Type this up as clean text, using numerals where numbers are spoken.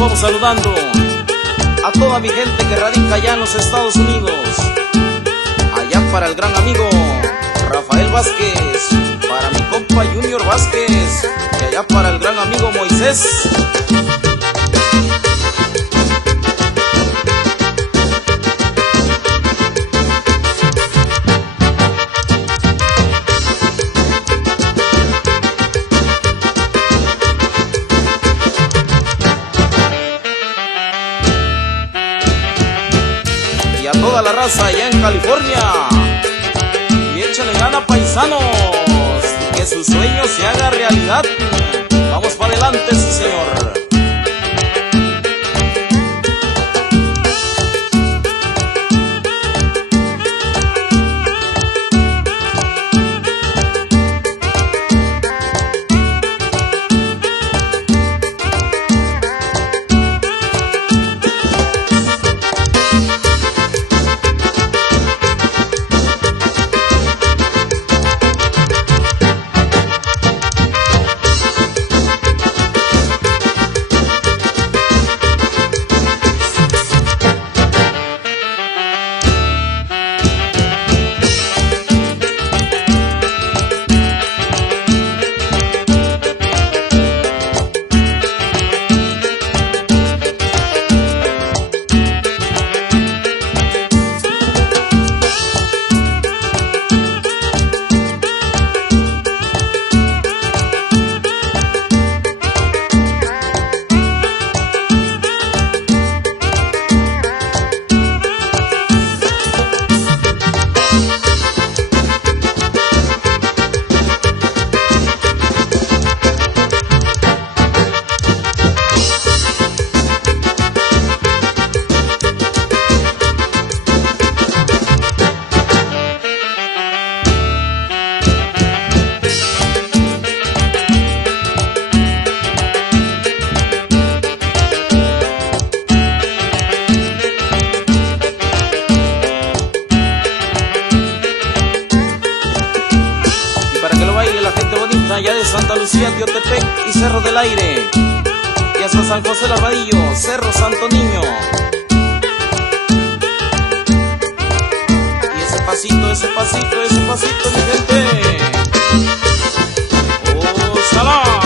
vamos saludando a toda mi gente que radica allá en los Estados Unidos. Allá para el gran amigo Rafael Vázquez, para mi compa Junior Vázquez, y allá para el gran amigo Moisés. Y a toda la raza allá en California, y échale gana, paisanos, que su sueño se haga realidad. Vamos para adelante, sí señor. La gente bonita allá de Santa Lucía, Teotepec y Cerro del Aire, y hasta San José del Armadillo, Cerro Santo Niño. Y ese pasito, mi gente. ¡Oh, salá!